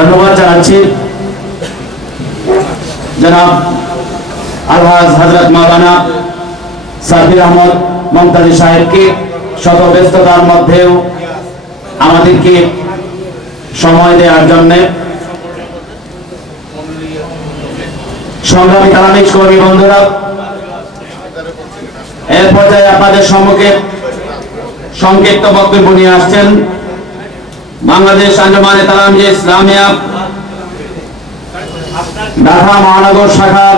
ধন্যবাদ জানাচ্ছি জনাব আলহাজ হযরত মাওলানা সাবির আহমদ মমতাজি সাহেবকে শত ব্যস্ততার মধ্যেও আমাদেরকে সময় দেওয়ার জন্য। সংগ্রামী তালামিজ কর্মী বন্ধুরা, এর পর্যায়ে আপনাদের সম্মুখে সংক্ষিপ্ত বক্তব্য নিয়ে আসছেন বাংলাদেশ আঞ্জুমানে তালামিজ ইসলামিয়া ঢাকা মহানগর শাখার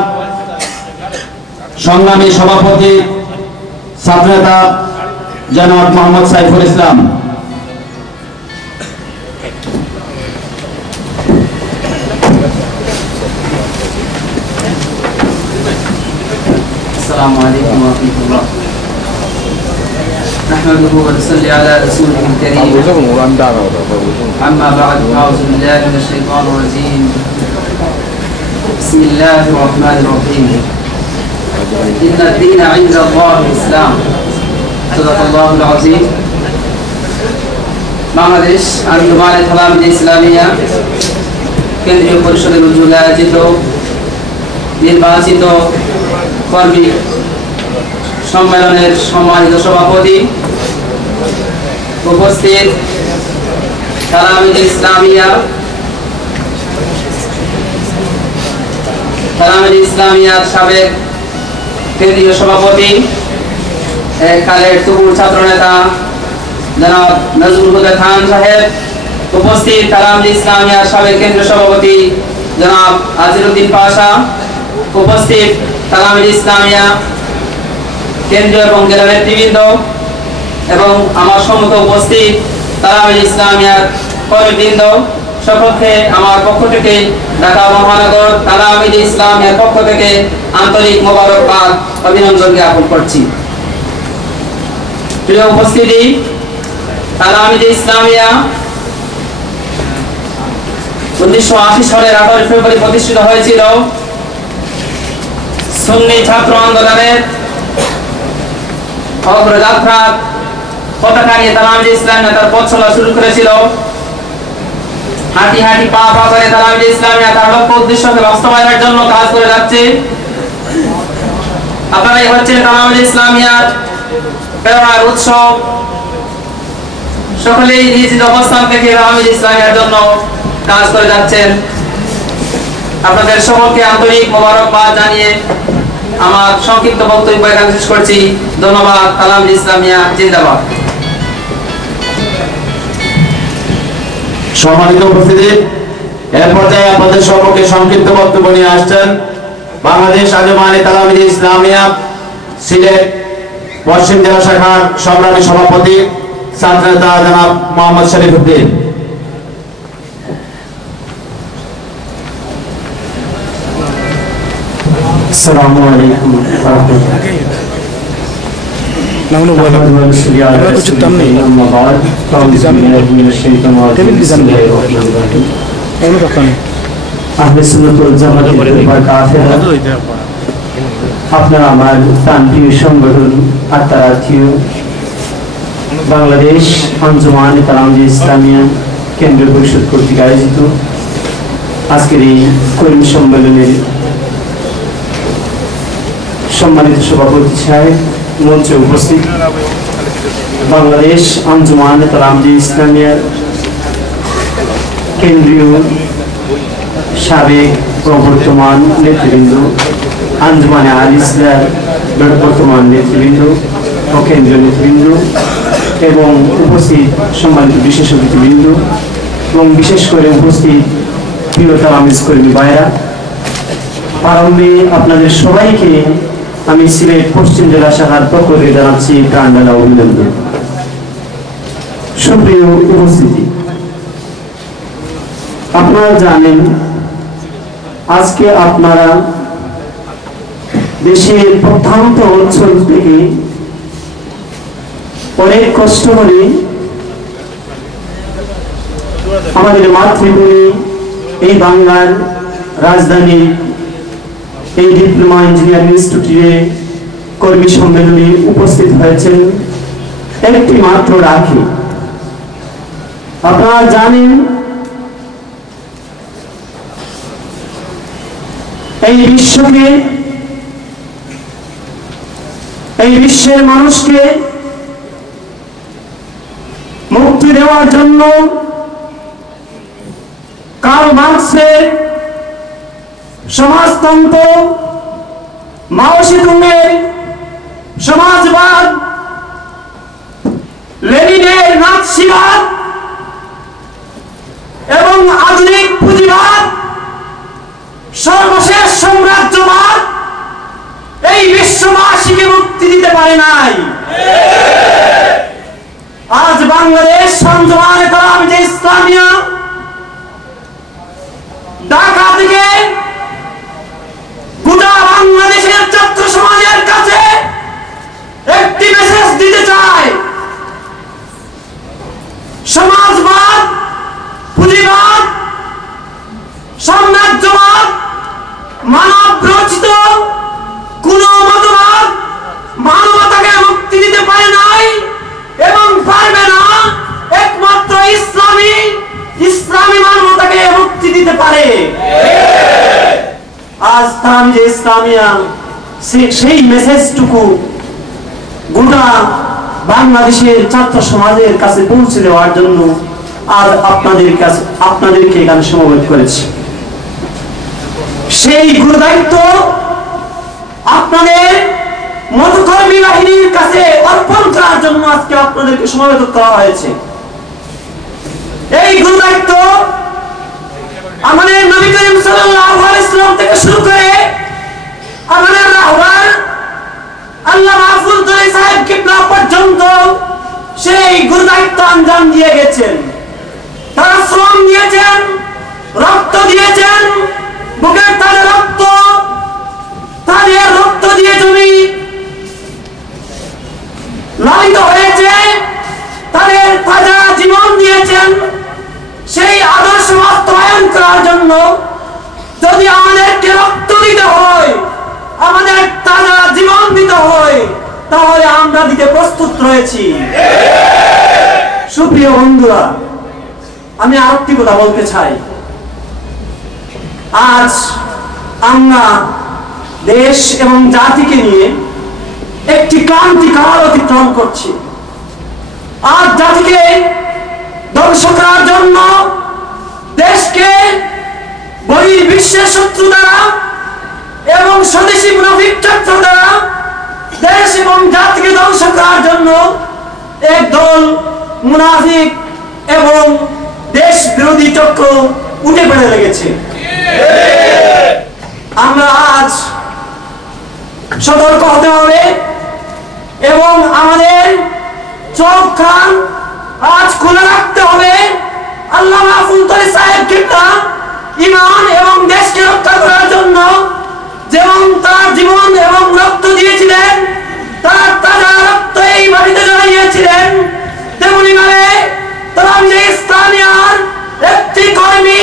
সংগ্রামী সভাপতি ছাত্রনেতা জনাব মোহাম্মদ সাইফুল ইসলাম। السلام عليكم ورحمة الله. نحمده ونصلي على رسوله الكريم. أما بعد أعوذ بالله من الشيطان الرجيم. بسم الله الرحمن الرحيم. إن الدين عند الله الإسلام. صدق الله العظيم. বাংলাদেশ আঞ্জুমানে তালামিজ ইসলামিয়া কেন্দ্রীয় পরিষদের উদ্যোগে আয়োজিত নির্বাচিত কর্মী সম্মেলনের সম্মানিত সভাপতি, উপস্থিত তালামিজ ইসলামিয়ার সাবেক কেন্দ্রীয় সভাপতি কালের তুবুর ছাত্রনেতা জনাব নজরুল হুদা খান সাহেব, উপস্থিত তালামিজ ইসলামিয়ার সাবেক কেন্দ্রীয় সভাপতি জনাব আজিরউদ্দিন পাশা, উপস্থিত তালামিজ ইসলামিয়া কেন্দ্রীয় এবং জেলা নেতৃবৃন্দ এবং আমার সম্মুখে উপস্থিত তালামিজ ইসলামিয়ার কর্মীবৃন্দ, সকলকে আমার পক্ষ থেকে ঢাকা মহানগর তালামিজ ইসলামিয়ার পক্ষ থেকে আন্তরিক মোবারকবাদ অভিনন্দন জ্ঞাপন করছি। প্রিয় উপস্থিতি, তালামিজ ইসলামিয়া 1980 সালের 18 ফেব্রুয়ারি প্রতিষ্ঠিত হয়েছিল। সুন্নি ছাত্র আন্দোলনের অগ্রযাত্রা পতাকা নিয়ে তালামিজ ইসলামিয়া তার পথ চলা শুরু করেছিল। হাঁটি হাঁটি পা পা করে তালামিজ ইসলামিয়া তার লক্ষ্য উদ্দেশ্যকে বাস্তবায়নের জন্য কাজ করে যাচ্ছে। আপনারাই হচ্ছেন তালামিজ ইসলামিয়ার প্রেরণার উৎস। সকলেই নিজ নিজ অবস্থান থেকে তালামিজ ইসলামিয়ার জন্য কাজ করে যাচ্ছেন। আপনাদের সকলকে আন্তরিক মোবারকবাদ জানিয়ে আমার সংক্ষিপ্ত বক্তব্য এখানে শেষ করছি। ধন্যবাদ। তালামিজ ইসলামিয়া জিন্দাবাদ। সম্মানিত উপস্থিতি, এর পর্যায়ে আপনাদের সম্মুখে সংক্ষিপ্ত বক্তব্য নিয়ে আসছেন বাংলাদেশ আঞ্জুমানে তালামিজ ইসলামিয়া সিলেট পশ্চিম জেলা শাখার সংগ্রামী সভাপতি ছাত্রনেতা জনাব মোহাম্মদ শরীফ উদ্দিন। السلام عليكم ورحمة الله. আপনারা আমার প্রান্তীয় সংগঠন আত্মারাথীয় বাংলাদেশ আঞ্জুমানে তালামিজ ইসলামিয়া কেন্দ্রীয় পরিষদ কর্তৃক আয়োজিত আজকের এই কর্মী সম্মেলনের সম্মানিত সভাপতি সাহেব, মঞ্চে উপস্থিত বাংলাদেশ আঞ্জুমানে তালামিজ ইসলামিয়ার কেন্দ্রীয় সাবেক বর্তমান নেতৃবৃন্দ, আঞ্জুমানে আল ইসলাম বর্তমান নেতৃবৃন্দ ও কেন্দ্রীয় নেতৃবৃন্দ এবং উপস্থিত সম্মানিত বিশেষ অতিথিবৃন্দ এবং বিশেষ করে উপস্থিত প্রিয় তালামিজ কর্মী ভাইরা, প্রারম্ভে আপনাদের সবাইকে আমি সিলেট পশ্চিম জেলা শাখার পক্ষ থেকে জানাচ্ছি প্রাণঢালা অভিনন্দন। সুপ্রিয় উপস্থিতি, আপনারা জানেন আজকে আপনারা দেশের প্রত্যন্ত অঞ্চল থেকে অনেক কষ্ট করে আমাদের মাতৃভূমি এই বাংলার রাজধানী এই ডিপ্লোমা ইঞ্জিনিয়ারিং ইনস্টিটিউটে কর্মী সম্মেলনে উপস্থিত হয়েছেন একটি মাত্র রাখি। আপনারা জানেন এই বিশ্বকে, এই বিশ্বের মানুষকে মুক্তি দেওয়ার জন্য কার্ল মার্কসের সমাজতন্ত্র, মাও সেতুংয়ের সমাজবাদ, লেনিনের নাৎসিবাদ এবং আধুনিক পুঁজিবাদ, সর্বশেষ সাম্রাজ্যবাদ এই বিশ্ববাসীকে মুক্তি দিতে পারে নাই। আজ বাংলাদেশ আঞ্জুমানে তালামিযে ইসলামিয়া ঢাকা থেকে গোটা বাংলাদেশের ছাত্র সমাজের কাছে একটি মেসেজ দিতে চায়, সমাজবাদ, পুঁজিবাদ, সাম্রাজ্যবাদ, মানব রচিত কোন মতবাদ মানবতাকে মুক্তি দিতে পারে নাই এবং পারবে না। একমাত্র ইসলামী মানবতাকে মুক্তি দিতে পারে। আজ তালামিযে ইসলামিয়া সেই মেসেজটুকু গোটা বাংলাদেশের ছাত্র সমাজের কাছে পৌঁছে দেওয়ার জন্য আজ আপনাদেরকে এখানে সমবেত করেছি। সেই গুরুদায়িত্ব আপনাদের মতকর্মী বাহিনীর কাছে অর্পণ করার জন্য আজকে আপনাদেরকে সমবেত করা হয়েছে। এই গুরুদায়িত্ব আমাদের নবী করিম সাল্লাল্লাহু আলাইহি ওয়াসাল্লাম থেকে শুরু করে আমাদের রাহবার আল্লাহ মাহফুজ দলাই সাহেব কিবলা পর্যন্ত সেই গুরুদায়িত্ব আঞ্জাম দিয়ে গেছেন। তারা শ্রম দিয়েছেন, রক্ত দিয়েছেন, বুকের তাজা রক্ত, তাদের রক্ত দিয়ে জমি লালিত হয়েছে, তাদের তাজা জীবন দিয়েছেন। সেই আদর্শ বাস্তবায়ন করার জন্য যদি আমাদেরকে রক্ত দিতে হয়, আমাদের তাজা জীবন দিতে হয়, তাহলে আমরা দিতে প্রস্তুত রয়েছি। সুপ্রিয় বন্ধুরা, আমি আরেকটি কথা বলতে চাই। আজ আমরা দেশ এবং জাতিকে নিয়ে একটি ক্রান্তিকাল অতিক্রম করছি। আজ জাতিকে ধ্বংস করার জন্য, দেশকে বহির্বিশ্বের শত্রু দ্বারা এবং স্বদেশী মুনাফিক চক্র দ্বারা দেশ এবং জাতিকে ধ্বংস করার জন্য একদল মুনাফিক এবং দেশ বিরোধী চক্র উঠে পড়ে লেগেছে। আমরা আজ সতর্ক হতে হবে এবং আমাদের চোখ কান আজ খুলে রাখতে হবে। আল্লাহ মাহফুজ দলাই সাহেব কিবলা ঈমান এবং দেশকে রক্ষা করার জন্য যেমন তার জীবন এবং রক্ত দিয়েছিলেন, তার তাজা রক্ত এই মাটিতে জড়িয়েছিলেন, তেমনি ভাবে তালামিযে ইসলামিয়ার একটি কর্মী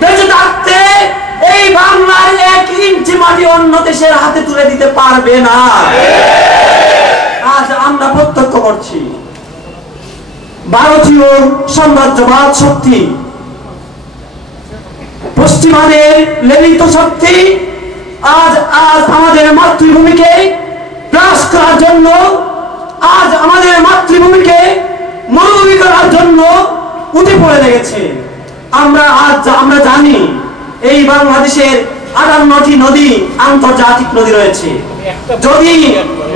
বেঁচে থাকতে এই বাংলার 1 ইঞ্চি মাটি অন্য দেশের হাতে তুলে দিতে পারবে না। আজ আমরা প্রত্যক্ষ করছি ভারতীয় সাম্রাজ্যবাদ শক্তি, পশ্চিমাদের লেলিত শক্তি আজ আমাদের মাতৃভূমিকে গ্রাস করার জন্য, আজ আমাদের মাতৃভূমিকে মরুভূমি করার জন্য উঠে পড়ে লেগেছে। আমরা জানি এই বাংলাদেশের 58টি নদী আন্তর্জাতিক নদী রয়েছে। যদি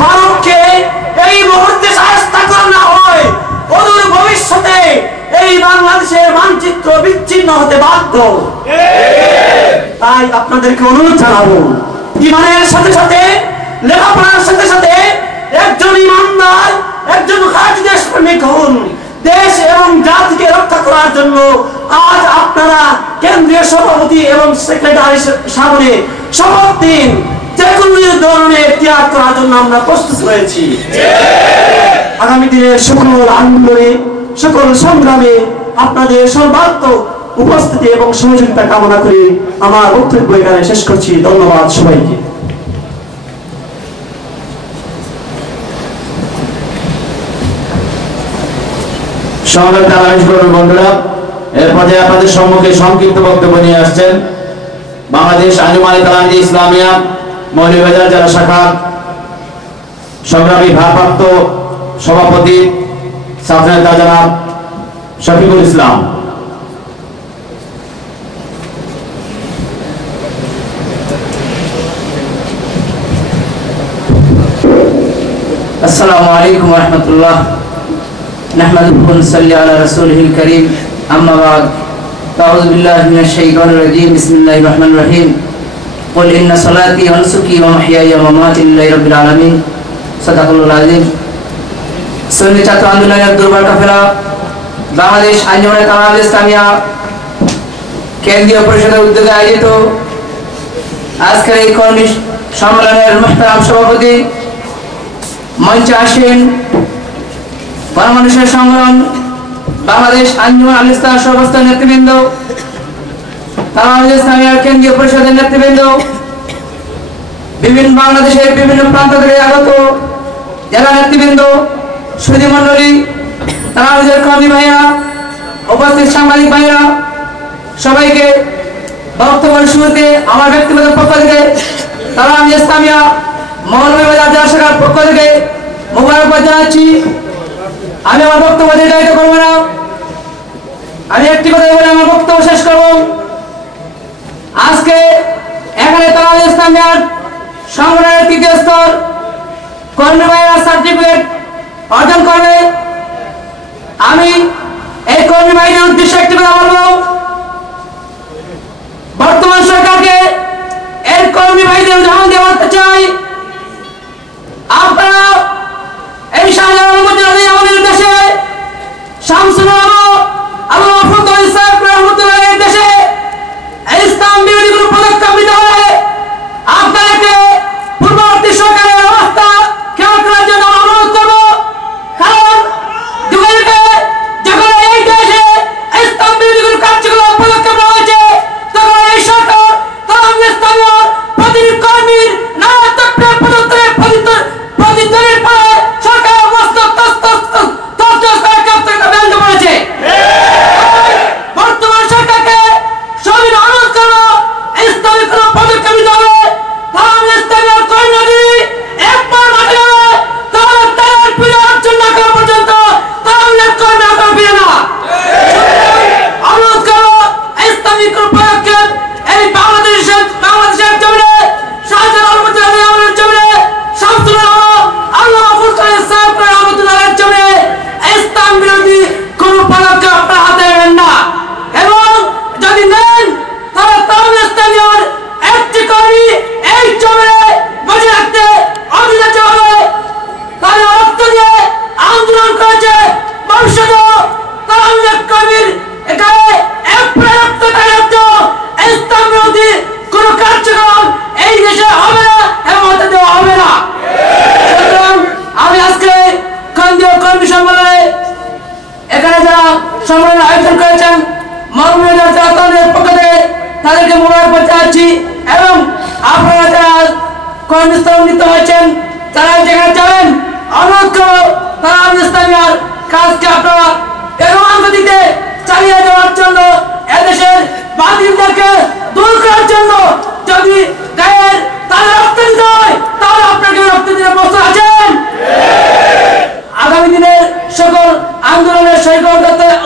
ভারতকে এই মুহূর্তে শায়েস্ত করা না হয়, অদূর ভবিষ্যতে এই বাংলাদেশের মানচিত্র বিচ্ছিন্ন হতে বাধ্য। তাই আপনাদেরকে অনুরোধ জানাবো, ঈমানের সাথে সাথে, লেখাপড়ার সাথে সাথে একজন ঈমানদার, একজন খাঁটি দেশপ্রেমিক হন। দেশ এবং জাতিকে রক্ষা করার জন্য আজ আপনারা কেন্দ্রীয় সভাপতি এবং সেক্রেটারির সামনে শপথ দিন। যে কোনো ধরনের ত্যাগ করার জন্য আমরা প্রস্তুত রয়েছি। আগামী দিনের সকল আন্দোলনে, সকল সংগ্রামে আপনাদের সর্বাত্মক উপস্থিতি এবং সহযোগিতা কামনা করে আমার বক্তব্য এখানে শেষ করছি। ধন্যবাদ সবাইকে। বন্ধুরা, এর পর্যায়ে আপনাদের সম্মুখে সংক্ষিপ্ত বক্তব্য নিয়ে আসছেন বাংলাদেশ আঞ্জুমানে তালামীদ ইসলামিয়া মৌলভীবাজার জেলা শাখার সংগ্রামী ভারপ্রাপ্ত সভাপতি ছাত্র নেতা জনাব শফিকুল ইসলাম। अस्सलामु अलैकुम व रहमतुल्लाह नहमदुहु व नसल्ली अला रसूलिहिल करीम अम्मा बाद अऊज़ु बिल्लाहि मिनश शैतानिर रजीम बिस्मिल्लाहिर रहमानिर रहीम कुल इन्ना सलाती व नुसुकी व महयाया व ममाती लिल्लाहि रब्बिल आलामीन सदाकाल्लाहुल आज़ीम। सुन्नी छात्र आंदोलনের দুর্বার কাফেলা বাংলাদেশ আঞ্জুমানে তালামীদ ইসলামিয়া কেন্দ্রীয় পরিষদের উদ্যোগে আয়োজিত আজকের এই কর্মী সম্মেলনের মুহতারাম সভাপতি, মঞ্চে আসেন গণমানুষের সংগঠন বাংলাদেশ আঞ্জুমান আল ইসলাম সর্বস্ত নেতৃবৃন্দ, তালামীদ ইসলামিয়া কেন্দ্রীয় পরিষদের নেতৃবৃন্দ, বিভিন্ন বাংলাদেশের বিভিন্ন প্রান্ত থেকে আগত জেলা নেতৃবৃন্দ, সুধী মণ্ডলী, তালামীদের কর্মী ভাইরা, উপস্থিত সাংবাদিক ভাইরা, সবাইকে বক্তব্যের শুরুতে আমার ব্যক্তিগত পক্ষ থেকে তালামীদ ইসলামিয়া মৌলভীবাজার জেলা শাখার পক্ষ থেকে মোবারকবাদ জানাচ্ছি। আমি আমার বক্তব্য দীর্ঘায়িত করবো না, আমি একটি কথা বলে আমার বক্তব্য শেষ করব। আজকে এখানে তালামীদ ইসলামিয়ার সংগঠনের তৃতীয় স্তর কর্মী ভাইরা সার্টিফিকেট অর্জন করবে। আমি এই কর্মী ভাইদের উদ্দেশ্যে একটি কথা বলবো, বর্তমান সরকারকে এর কর্মী ভাইদের উদাহরণ দিয়ে বলতে চাই, আপনারা এই শাহজালাল মদিনাতে আমাদের দেশে শামসুল আলম আবু মাহফুজুল ইসলাম রহমতুল্লাহের দেশে ইসলাম বিরোধী কোনো পদক্ষেপ নিতে হয় আপনাদেরকে পূর্ববর্তী সরকারের অবস্থা খেয়াল করার জন্য অনুরোধ করব। কারণ যুগে যুগে যখন এই দেশে ইসলাম বিরোধী কোনো কার্যকলাপ পদক্ষেপ নেওয়া হয়েছে তখন এই সরকার তালামীদ ইসলামিয়ার প্রতিটি কর্মীর নানা তৎপর পদত্যাগের প্রতিদ্বন্দ্বের পরে সরকার মস্তক ব্যন্ত করেছে। বর্তমান সরকারকে সবিন অনুরোধ করবো, ইসলামী কোনো পদক্ষেপ নিতে হবে। তালামীদ ইসলামিয়ার কর্মী একবার মাঠে যাবে তাহলে তাদের পূজা অর্জন না করা পর্যন্ত তালামীদের কর্মী আবার ফিরে না। অনুরোধ করবো, ইসলামী কোনো পদক্ষেপ এই বাংলাদেশের জমিনে শাহজালাল মদিনার জমিনে শামসুল আলম আল্লাহ মাহফুজুল ইসলাম রহমতুল্লাহের জমিনে ইসলাম বিরোধী কোনো পদক্ষেপ আপনার হাতে নেবেন না, এবং যদি নেন তাহলে তালামীদ ইসলামিয়ার একটি কর্মী এই জমিনে বসে রাখতে অধিকার হবে। তারা রক্ত দিয়ে আন্দোলন করেছে, ভবিষ্যতেও তালামীদের কর্মীর এখানে এক রক্ত ইসলাম বিরোধী কোনো কার্যক্রম এই দেশে হবে না এবং হতে দেওয়া হবে না। সুতরাং আমি আজকে কেন্দ্রীয় কর্মী সম্মেলনে এখানে যারা সম্মেলনের আয়োজন করেছেন মৌলভীবাজার জেলা তালামীদের পক্ষ থেকে তাদেরকে মোবারকবাদ জানাচ্ছি, এবং আপনারা যারা কর্মস্থলে উন্নীত হয়েছেন তারা যেখানে যাবেন অনুরোধ করবো তালামীদ ইসলামিয়ার কাজকে আপনারা এরকম গতিতে চালিয়ে যাওয়ার জন্য, এদেশের বাতিলদেরকে দূর করার জন্য যদি গায়ের তাদের রক্ত দিতে হয় তাহলে আপনাকে রক্ত দিতে প্রস্তুত আছেন। আগামী দিনের সকল আন্দোলনের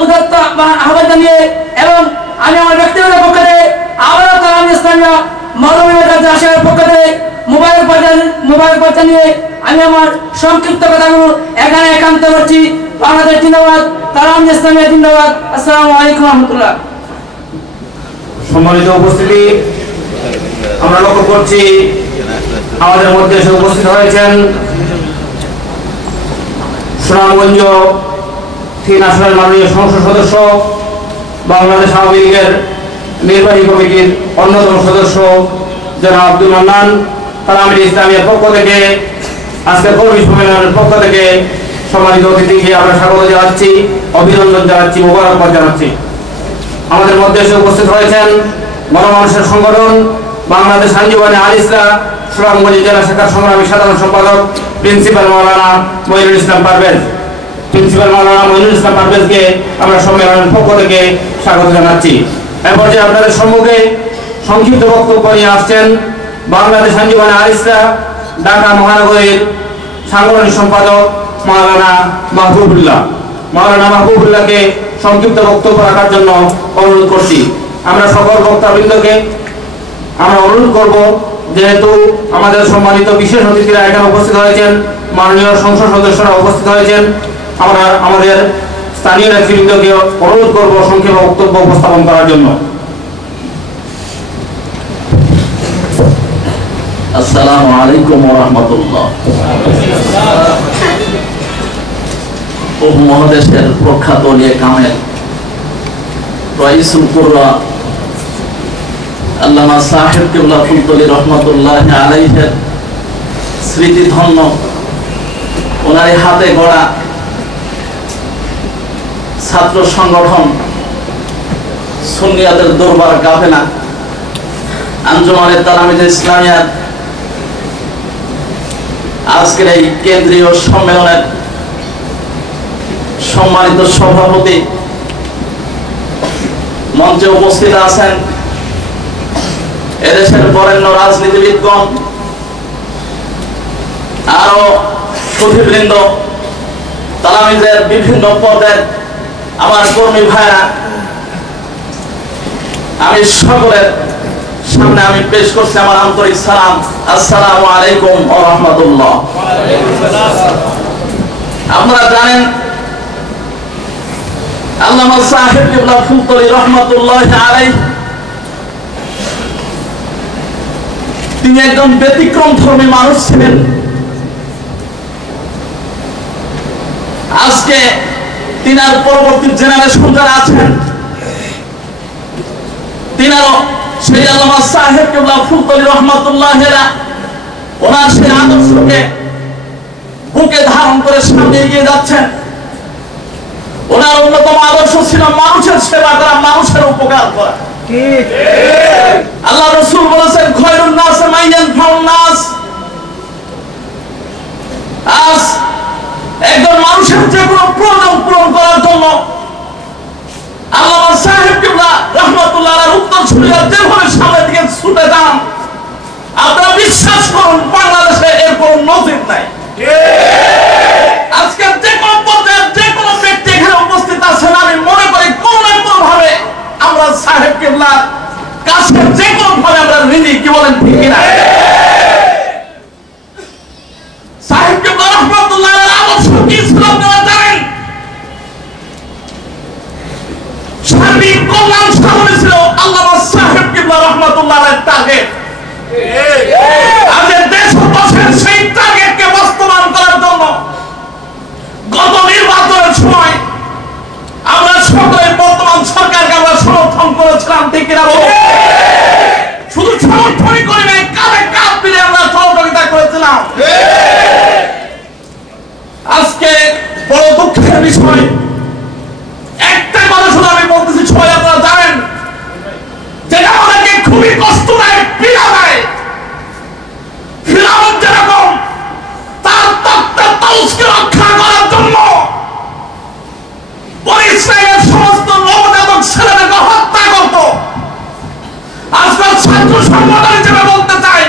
উদাত্ত আহ্বান জানিয়ে এবং আমি আমার ব্যক্তিগত পক্ষ থেকে আবারও তালামীদ ইসলামিয়া মৌলভীবাজার জেলা শাখার পক্ষ থেকে মোবারকবাদ জানিয়ে আমি আমার সংক্ষিপ্ত কথাগুলো এখানে একান্ত করছি। বাংলাদেশ জিন্দাবাদ, তালামীদ ইসলামিয়া জিন্দাবাদ। আসসালামু আলাইকুম ওয়া রাহমাতুল্লাহ। সম্মানিত উপস্থিতি, আমরা লক্ষ্য করছি আমাদের মধ্যে এসে উপস্থিত হয়েছেন সুনামগঞ্জ 3 আসনের মাননীয় সংসদ সদস্য, বাংলাদেশ আওয়ামী লীগের নির্বাহী কমিটির অন্যতম সদস্য জনাব আব্দুল মান্নান। তালামীদ ইসলামিয়ার পক্ষ থেকে আজকের কর্মী সম্মেলনের পক্ষ থেকে সম্মানিত অতিথিকে আমরা স্বাগত জানাচ্ছি, অভিনন্দন জানাচ্ছি, মোবারকবাদ জানাচ্ছি। আমাদের মধ্যে এসে উপস্থিত হয়েছেন গণমানুষের সংগঠন বাংলাদেশ আঞ্জুমানে আল ইসলাম সুনামগঞ্জ জেলা শাখার সংগ্রামী সাধারণ সম্পাদক প্রিন্সিপাল মাওলানা মঈনুল ইসলাম পারভেজকে আমরা সম্মেলনের পক্ষ থেকে স্বাগত জানাচ্ছি। এ পর্যায়ে আপনাদের সম্মুখে সংক্ষিপ্ত বক্তব্য নিয়ে আসছেন বাংলাদেশ আঞ্জুমানে আল ইসলাহ ঢাকা মহানগরীর সাংগঠনিক সম্পাদক মাওলানা মাহবুবুল্লাহ। মাওলানা মাহবুবুল্লাহকে সংক্ষিপ্ত বক্তব্য রাখার জন্য অনুরোধ করছি। আমরা সকল বক্তাবৃন্দকে আমরা অনুরোধ করব, যেহেতু আমাদের সম্মানিত বিশেষ অতিথিরা এখানে উপস্থিত হয়েছেন, মাননীয় সংসদ সদস্যরা উপস্থিত হয়েছেন, আমরা আমাদের স্থানীয় নেতৃবৃন্দকে অনুরোধ করব সংক্ষেপে বক্তব্য উপস্থাপন করার জন্য। আসসালামু আলাইকুম ওয়া রাহমাতুল্লাহ। উপমহাদেশের প্রখ্যাত ওলিয়ে কামেল রাইসুল কুররা আল্লামা সাহেব কিবলা ফুলতলি রহমাতুল্লাহি আলাইহির স্মৃতিধন্য ওনার হাতে গড়া ছাত্র সংগঠন সুন্নিয়াতের দরবার কাফেলা আঞ্জুমানে তালামিজে ইসলামিয়াত আজকের এই কেন্দ্রীয় সম্মেলনের সম্মানিত সভাপতি, মঞ্চে উপস্থিত আছেন এদেশের বরেণ্য রাজনীতিবিদগণ, আরো সুধীবৃন্দ, তালামিজের বিভিন্ন পদের আমার কর্মী ভাইরা, আমি সকলের সামনে আমি পেশ করছি আমার আন্তরিক সালাম। আসসালামু আলাইকুম ওয়া রাহমাতুল্লাহ। আপনারা জানেন আল্লামা সাহেব কিবলা ফুলতলি রহমাতুল্লাহি আলাইহি তিনি একজন ব্যতিক্রম ধর্মী মানুষ ছিলেন। আজকে তিনার পরবর্তী জেনারেশন যারা আছেন, তিনারও সেই আল্লামা সাহেব কিবলা ফুলতলি রহমাতুল্লাহিরা ওনার সেই আদর্শকে বুকে ধারণ করে সামনে এগিয়ে যাচ্ছেন। ওনার অন্যতম আদর্শ ছিল মানুষের সেবা করা, মানুষের উপকার করা। আল্লাহ রাসূল বলেছেন, খায়রুন নাস মান ইয়ানফাউন নাস। আজ একজন মানুষের যে কোনো প্রয়োজন পূরণ করার জন্য আল্লামা সাহেব কিবলা রাহমাতুল্লাহ আলাইহির উত্তরসূরিরা যেভাবে সামনের দিকে ছুটে যান, আপনারা বিশ্বাস করুন বাংলাদেশে এর কোনো নজির নাই। আজকে যে কোনো পর্যায়ে যে কোনো ব্যক্তি এখানে উপস্থিত আছেন, আমি মনে করি কোনো না কোনো ভাবে আমরা সাহেব কিবলার কাছে যে কোনো ভাবে আমরা ঋণী। কি বলেন, ঠিক কিনা? সাহেব কিবলা রাহমাতুল্লাহ আলাইহির আদর্শ কি ছিল আপনারা জানেন? সার্বিক কল্যাণ সাধনে ছিল আল্লামা সাহেব কিবলা রাহমাতুল্লাহ আলাইহির টার্গেট। আজ দেশ ও দেশের সেই টার্গেটকে বাস্তবায়ন করার জন্য গত নির্বাচনের সময় আমরা সকলে বর্তমান সরকারকে আমরা সমর্থন করেছিলাম, ঠিক কিনা বলুন? শুধু সমর্থনই করি নাই, কাঁধে কাঁধ মিলে আমরা সহযোগিতা করেছিলাম। আজকে বড় দুঃখের বিষয়, একটা কথা শুধু আমি বলতেছি, সবাই আপনারা জানেন, যেটা আমাদেরকে খুবই কষ্ট দেয়, পীড়া দেয়। ফিরআউন যেরকম তার তক্তা তাউসকে রক্ষা করার জন্য বনি ইসরাইলের সমস্ত নবজাতক ছেলেদেরকে হত্যা করত। আজকাল ছাত্র সংগঠন হিসেবে বলতে চাই,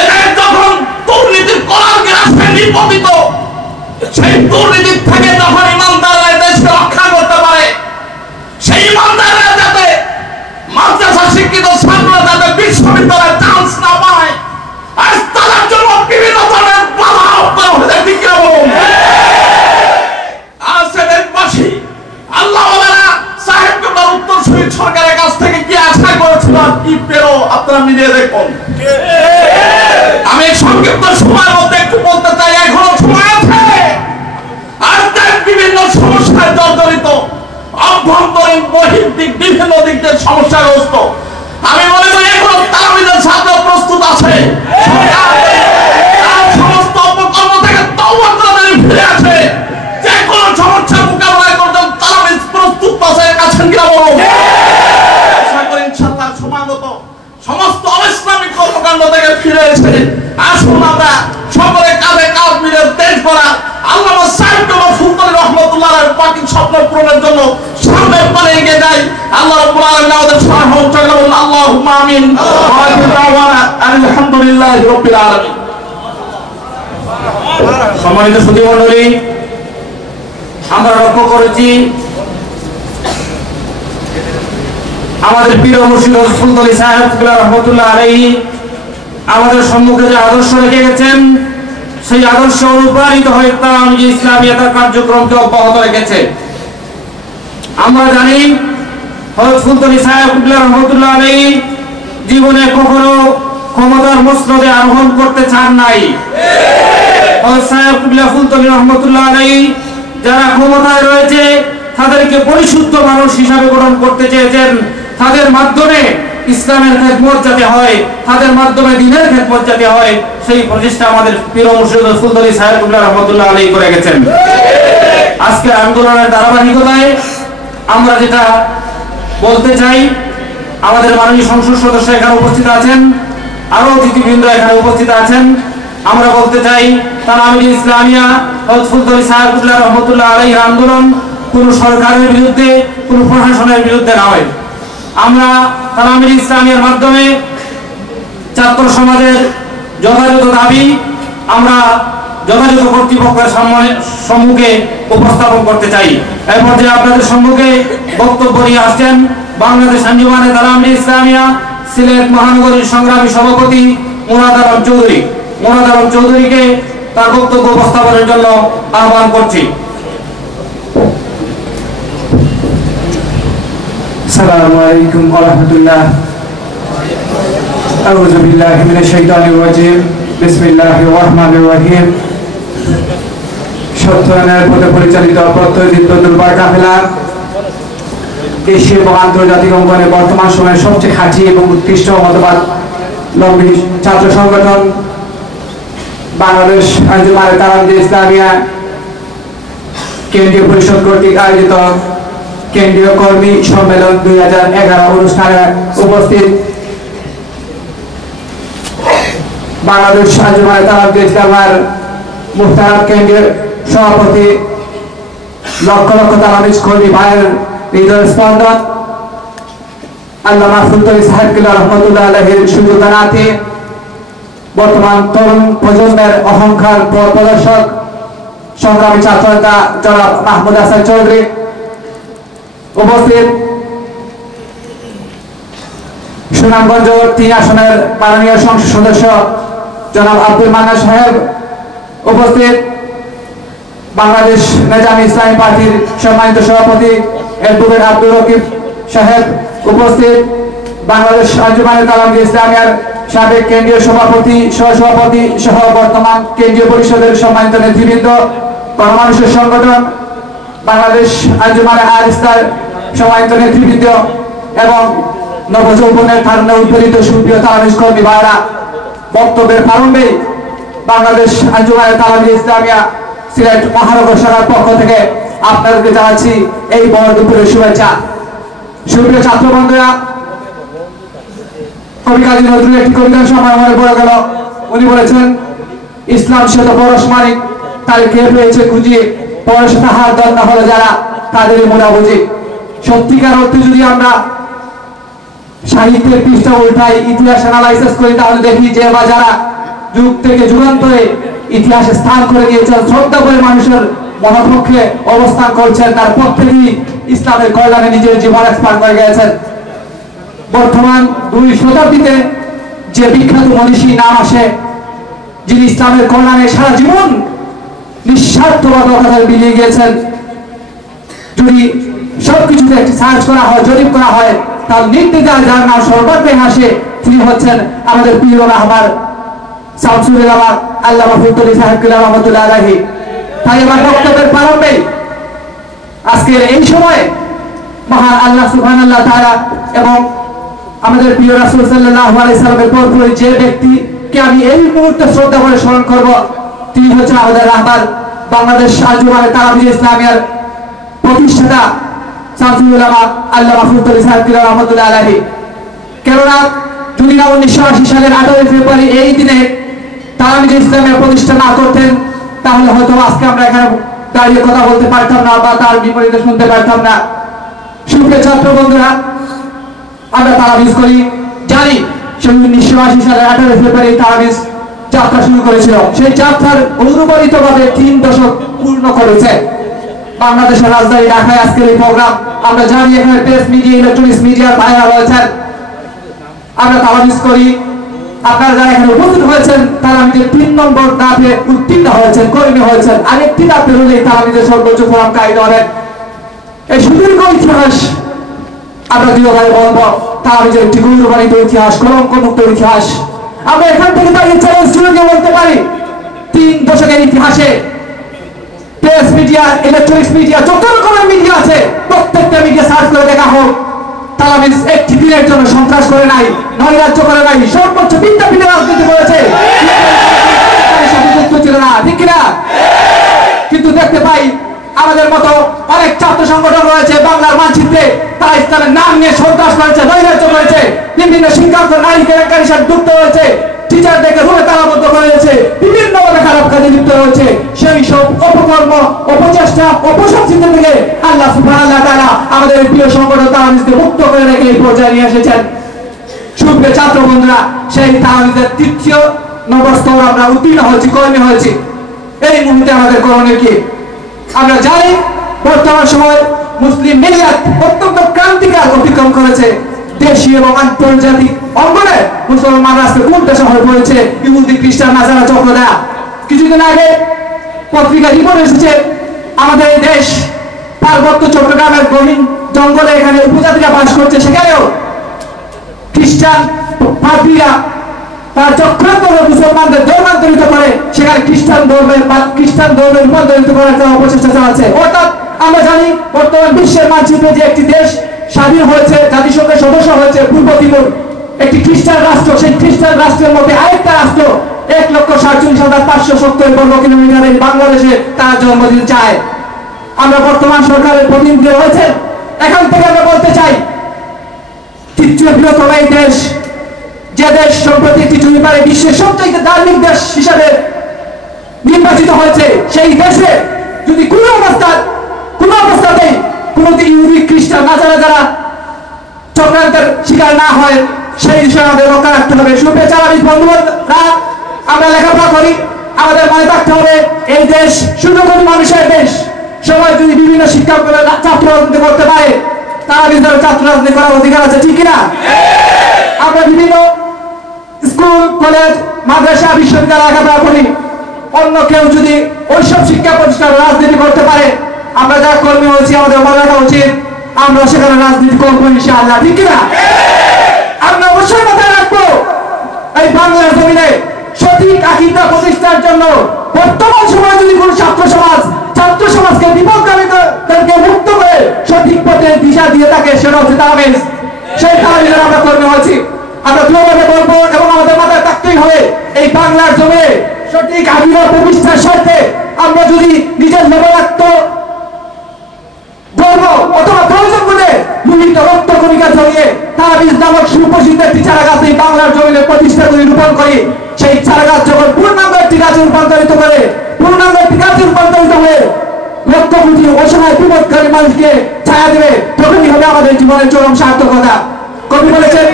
এদের যখন দুর্নীতির করার গ্রাসে নিপতিত, সেই দুর্নীতির থেকে যখন ইমানদাররা দেশকে রক্ষা করতে পারে, সেই ইমানদাররা যাতে মাদ্রাসা শিক্ষিত ছাত্ররা যাতে বিশ্ববিদ্যালয়ে চান্স না পায়, আজ তাদের জন্য বিভিন্ন ধরনের বাধা আহ্বান হয়ে ঠিক কিনা বলুন? আজ দেশবাসী আল্লাহওয়ালারা সাহেব কিবলার উত্তরসূরি সরকারের কাছ থেকে কি আশা করেছিল আর কি পেল, আপনারা নিজে দেখুন। আমি সংক্ষিপ্ত সময়ের মধ্যে একটু বলতে চাই, এখনো সময় আছে। আজ দেশ বিভিন্ন সমস্যায় জর্জরিত, অভ্যন্তরীণ বহির্দিক বিভিন্ন দিক দিয়ে সমস্যাগ্রস্ত। আমি মনে করি এখনো তালামিজের ছাত্র প্রস্তুত আছে, সমস্ত অপকর্ম থেকে তওবা করে ফিরে আসে, যে কোনো সমস্যার মোকাবেলা করতে তালামিজ প্রস্তুত আছে। আছেন কিনা বলুন? আশা করি ইনশাআল্লাহ সময় মতো সমস্ত অইসলামিক কর্মকাণ্ড থেকে ফিরে এসে আসুন আমরা সকলে কাঁধে কাঁধ মিলে দেশ গড়া আল্লামা সাহেব কিবলা ফুলতলি রহমাতুল্লাহ আলাইহির পাকি স্বপ্ন পূরণের জন্য সামনের পানে এগিয়ে যাই। আল্লাহ রাব্বুল আলামিন আমাদের সহায় চলে বলুন আল্লাহুম্মা আমিন ওয়া আখিরু দাওয়ানা আলহামদুলিল্লাহি রাব্বিল আলামিন। সম্মানিত সুধী মণ্ডলী, আমরা লক্ষ্য করেছি আমাদের প্রিয় মুর্শিদ সুলতান সাহেব রহমতুল্লাহ আলাইহি আমাদের সম্মুখে যে আদর্শ রেখে গেছেন, সেই আদর্শ অনুপ্রাণিত হয়ে তাওহীদ ইসলামিয়াতের কার্যক্রমকে অব্যাহত রেখেছে। আমরা জানি হযরত সুলতান সাহেব রহমতুল্লাহ আলাইহি জীবনে কখনো ক্ষমতার মসনদে আরোহণ করতে চান নাই। হযরত সাহেব সুলতান রহমতুল্লাহ আলাইহি যারা ক্ষমতায় রয়েছে তাদেরকে পরিশুদ্ধ মানুষ হিসাবে গ্রহণ করতে চেয়েছেন। তাদের মাধ্যমে ইসলামের খেদমত যাতে হয়, তাদের মাধ্যমে দ্বীনের খেদমত যাতে হয়, সেই প্রচেষ্টা আমাদের পীর মুর্শিদ সুলতান সাহেব রহমতুল্লাহ আলাইহি করে গেছেন। আজকের আন্দোলনের ধারাবাহিকতায় আমরা যেটা বলতে চাই, আমাদের মাননীয় সংসদ সদস্য এখানে উপস্থিত আছেন, আরো অতিথিবৃন্দ এখানে উপস্থিত আছেন। আমরা বলতে চাই তাওহীদ ইসলামিয়া হযরত সুলতান সাহেব রহমতুল্লাহ আলাইহির আন্দোলন কোনো সরকারের বিরুদ্ধে, কোনো প্রশাসনের বিরুদ্ধে নয়। আমরা তাওহীদ ইসলামিয়ার মাধ্যমে ছাত্র সমাজের যথাযথ দাবি আমরা যথাযথ কর্তৃপক্ষের সম্মুখে উপস্থাপন করতে চাই। এই পর্যায়ে আপনাদের সম্মুখে বক্তব্য নিয়ে আসছেন বাংলাদেশ আঞ্জুমানে তাওহীদ ইসলামিয়া সিলেট মহানগরীর সংগ্রামী সভাপতি মুরাদ আলম চৌধুরী। মুরাদ আলম চৌধুরীকে তার বক্তব্য উপস্থাপনের জন্য আহ্বান করছি। আসসালামু আলাইকুম ওয়া রাহমাতুল্লাহ। আউযু বিল্লাহি মিনাশ শাইতানির রাজীম। বিসমিল্লাহির রহমানির রহিম। সত্যয়নের পথে পরিচালিত প্রত্যয়িত দুর্বার কাফেলা দেশীয় এবং আন্তর্জাতিক অঙ্গনে বর্তমান সময়ের সবচেয়ে খাঁটি এবং উৎকৃষ্ট মতবাদ লম্বী ছাত্র সংগঠন বাংলাদেশ আঞ্জুমানে তাওহীদ ইসলামিয়া কেন্দ্রীয় পরিষদ কর্তৃক আয়োজিত কেন্দ্রীয় কর্মী সম্মেলন 2011 অনুষ্ঠানে উপস্থিত বাংলাদেশ আঞ্জুমানে তাওহীদ ইসলামিয়ার মুহতারাম কেন্দ্রীয় সভাপতি, লক্ষ লক্ষ তাওহীদ কর্মী ভাইয়ের হৃদয় স্পন্দন আল্লামা সুলতান সাহেব রহমতুল্লাহ আলাইহির সুযোগানাতে বর্তমান তরুণ প্রজন্মের অহংকার প্রদর্শক সংগ্রামী ছাত্রনেতা জনাব মাহমুদ হাসান চৌধুরী উপস্থিত, সুনামগঞ্জ 3 আসনের মাননীয় সংসদ সদস্য জনাব আব্দুল মান্নান সাহেব উপস্থিত, বাংলাদেশ নেজামী ইসলামী পার্টির সম্মানিত সভাপতি অ্যাডভোকেট আব্দুর রকিব সাহেব উপস্থিত, বাংলাদেশ আঞ্জুমানে তাওহীদ ইসলামিয়ার সাবেক কেন্দ্রীয় সভাপতি, সহসভাপতি সহ বর্তমান কেন্দ্রীয় পরিষদের সম্মানিত নেতৃবৃন্দ, গণমানুষের সংগঠন বাংলাদেশ আঞ্জুমানে আল ইসলাম সম্মানিত নেতৃবৃন্দ এবং নবযৌবনের কারণে উদ্বেলিত সুপ্রিয় তাওহীদ কর্মী ভাইরা, বক্তব্যের প্রারম্ভে বাংলাদেশ আঞ্জুমানে তাওহীদ ইসলামিয়া সিলেট মহানগর শাখার পক্ষ থেকে আপনাদেরকে জানাচ্ছি এই বড় দুপুরের শুভেচ্ছা। সুপ্রিয় ছাত্র বন্ধুরা, কবি কাজী নজরুলের একটি কবিতার সময় মনে পড়ে গেল। উনি বলেছেন, ইসলাম শত পরশ মানিক তার কে পেয়েছে খুঁজিয়ে, পরশ তাহার দল না হলো যারা তাদের মোরা বুঝি। সত্যিকার অর্থে যদি আমরা সাহিত্যের পৃষ্ঠা উল্টাই, ইতিহাস অ্যানালাইসিস করি, তাহলে দেখি যে বা যারা যুগ থেকে যুগান্তরে ইতিহাসে স্থান করে গিয়েছেন, শ্রদ্ধা করে মানুষের মনোপক্ষে অবস্থান করছেন, তার প্রত্যেকেই ইসলামের কল্যাণে নিজের জীবন এক্সপান্ড করে গেছেন। বর্তমান 2 শতাব্দীতে যে বিখ্যাত মনীষী নাম আসে, যিনি ইসলামের কল্যাণে সারা জীবন নিঃস্বার্থভাবে কথা বিলিয়ে গিয়েছেন, যদি সবকিছুতে একটি সার্চ করা হয়, জরিপ করা হয়, তার নির্দেশার যার নাম সর্বাগ্রে আসে, তিনি হচ্ছেন আমাদের প্রিয় রাহবার শামসুল উলামা আল্লামা ফুলতলি সাহেব রহমতুল্লাহ আলাইহি। তাই আমার বক্তব্যের প্রারম্ভে আজকের এই সময় মহান আল্লাহ সুবহানাল্লাহ তাআলা এবং আমাদের প্রিয় রাসূল সাল্লাল্লাহু আলাইহি সাল্লামের পরপরই যে ব্যক্তিকে আমি এই মুহূর্তে শ্রদ্ধা করে স্মরণ করব, তিনি হচ্ছেন আমাদের রাহবার বাংলাদেশ আঞ্জুমানে তাওহীদ ইসলামিয়ার প্রতিষ্ঠাতা শামসুল উলামা আল্লামা ফুলতলি সাহেব রহমতুল্লাহ আলাইহি। কেননা যদি না 1980 সালের 18 ফেব্রুয়ারি এই দিনে তাওহীদ ইসলামিয়া প্রতিষ্ঠা না করতেন, তাহলে হয়তো আজকে আমরা এখানে দাঁড়িয়ে কথা বলতে পারতাম না বা তার বিপরীতে শুনতে পারতাম না। সুপ্রিয় ছাত্র বন্ধুরা, আমরা তারাবিজ করি, জানি সে 1980 সালের 18 ফেব্রুয়ারি তারাবিজ যাত্রা শুরু করেছিল। সেই যাত্রার অনুপ্রাণিতভাবে 3 দশক পূর্ণ করেছে। বাংলাদেশের রাজধানী ঢাকায় আজকের এই প্রোগ্রাম, আমরা জানি এখানে প্রেস মিডিয়া, ইলেকট্রনিক্স মিডিয়ার ভাইরা রয়েছেন। আমরা তারাবিজ করি, আপনারা যারা এখানে উপস্থিত হয়েছেন তারাবিজের 3 নম্বর ধাপে উত্তীর্ণ হয়েছেন, কর্মী হয়েছেন। আরেকটি ধাপে হলে তারাবিজের সর্বোচ্চ ফোরাম কায়দা হবেন। এই সুদীর্ঘ ইতিহাস আমরা দৃঢ়ভাবে বলবো, তারাবিজের একটি গৌরবান্বিত ইতিহাস, কলঙ্কমুক্ত ইতিহাস। আমরা এখান থেকে দাঁড়িয়ে চ্যালেঞ্জ শুরু বলতে পারি, 3 দশকের ইতিহাসে প্রেস মিডিয়া, ইলেকট্রনিক্স মিডিয়া, যত রকমের মিডিয়া আছে প্রত্যেকটা মিডিয়া সার্চ করে দেখা হোক, তারাবিজ একটি দিনের জন্য সন্ত্রাস করে নাই, নৈরাজ্য করে নাই, সর্বোচ্চ বিদ্যাপীঠে রাজনীতি করেছে, ছিল না, ঠিক কিনা? কিন্তু দেখতে পাই আমাদের মতো অনেক ছাত্র সংগঠন রয়েছে বাংলার মানচিত্রে, তারা ইসলামের নাম নিয়ে সন্ত্রাস করেছে, নৈরাজ্য করেছে, বিভিন্ন শিক্ষার্থী নারী কেলেঙ্কারির সাথে যুক্ত হয়েছে, টিচারদেরকে রুমে তালাবদ্ধ করে দিয়েছে, বিভিন্নভাবে খারাপ কাজে লিপ্ত হয়েছে। সেই সব অপকর্ম, অপচেষ্টা, অপসংস্কৃতি থেকে আল্লাহ সুবহানাহু ওয়া তাআলা আমাদের প্রিয় সংগঠন তারাবিজকে মুক্ত করে রেখে এই পর্যায়ে নিয়ে এসেছেন। সুপ্রিয় ছাত্র বন্ধুরা, সেই তারাবিজের 3য় নম্বর স্তর আমরা উত্তীর্ণ হয়েছি, কর্মী হয়েছি। এই মুহূর্তে আমাদের করণীয় কি? আমরা জানি বর্তমান সময় মুসলিম মিল্লাত অত্যন্ত ক্রান্তিকাল অতিক্রম করেছে। দেশীয় এবং আন্তর্জাতিক অঙ্গনে মুসলমান রাষ্ট্র উল্টাসা হয়ে পড়েছে ইহুদি, খ্রিস্টান, নাসারা চক্ররা। কিছুদিন আগে পত্রিকা রিপোর্ট এসেছে, আমাদের এই দেশ পার্বত্য চট্টগ্রামের গহীন জঙ্গলে এখানে উপজাতিরা বাস করছে, সেখানেও খ্রিস্টান পাদ্রীরা তার চক্রান্ত মুসলমানদের ধর্মান্তরিত করে সেখানে খ্রিস্টান ধর্মে রূপান্তরিত করার জন্য অপচেষ্টা চালাচ্ছে। অর্থাৎ আমরা জানি বর্তমান বিশ্বের মানচিত্রে যে একটি দেশ স্বাধীন হয়েছে, জাতিসংঘের সদস্য হয়েছে পূর্ব তিমুর, একটি খ্রিস্টান রাষ্ট্র, সেই খ্রিস্টান রাষ্ট্রের মধ্যে আরেকটা রাষ্ট্র 1,47,570 বর্গ কিলোমিটারের বাংলাদেশে তার জন্মদিন চায়। আমরা বর্তমান সরকারের প্রতিনিধি রয়েছে, এখান থেকে আমরা বলতে চাই, তৃতীয় বৃহত্তম এই দেশ, যে দেশ সম্প্রতি পৃথিবীর পারে বিশ্বের সবচেয়ে ধার্মিক দেশ হিসাবে নির্বাচিত হয়েছে, সেই দেশে যদি কোনো অবস্থাতেই কোনো ইহুদি, খ্রিস্টান, নাসারা যারা চক্রান্তের শিকার না হয়, সেই বিষয়ে আমাদের লক্ষ্য রাখতে হবে। সুপ্রিয় তারাবিজ বন্ধুরা, আমরা লেখাপড়া করি, আমাদের মনে রাখতে হবে এই দেশ 100 কোটি মানুষের দেশ। সবাই যদি বিভিন্ন শিক্ষা করে ছাত্র রাজনীতি করতে পারে, তারাবিজের ছাত্র রাজনীতি করার অধিকার আছে, ঠিক কিনা? আমরা বিভিন্ন স্কুল, কলেজ, মাদ্রাসা, বিশ্ববিদ্যালয় লেখাপড়া করি, অন্য কেউ যদি ওইসব শিক্ষা প্রতিষ্ঠান রাজনীতি করতে পারে, আমরা যারা কর্মী হয়েছি আমাদের মনে রাখা উচিত আমরা সেখানে রাজনীতি করবো ইনশাআল্লাহ, ঠিক কিনা? আমরা অবশ্যই মাথায় রাখবো এই বাংলার জমিনে সঠিক আকীদা প্রতিষ্ঠার জন্য বর্তমান সময়ে যদি কোনো ছাত্র সমাজকে বিপদগামীদেরকে মুক্ত করে সঠিক পথে দিশা দিয়ে থাকে, সেটা হচ্ছে তারাবিজ। সেই তারাবিজের আমরা কর্মী হয়েছি। আমরা দৃঢ়ভাবে বলবো এবং আমাদের মাথায় রাখতেই হবে এই বাংলার জমিনে সঠিক আকীদা প্রতিষ্ঠার স্বার্থে আমরা যদি নিজের লবণাক্ত ধর্ম অথবা প্রয়োজন বলে লোহিত রক্ত কণিকা ছড়িয়ে তারাবিজ নামক সুপ্রসিদ্ধ একটি চারাগাছ এই বাংলার জমিনে প্রতিষ্ঠা করে রোপণ করি, সেই চারাগাছ যখন পূর্ণাঙ্গ একটি গাছে রূপান্তরিত হয়ে লক্ষ কোটি অসহায় বিপদকারী মানুষকে ছায়া দেবে, তখনই হবে আমাদের জীবনের চরম সার্থকতা। কবি বলেছেন,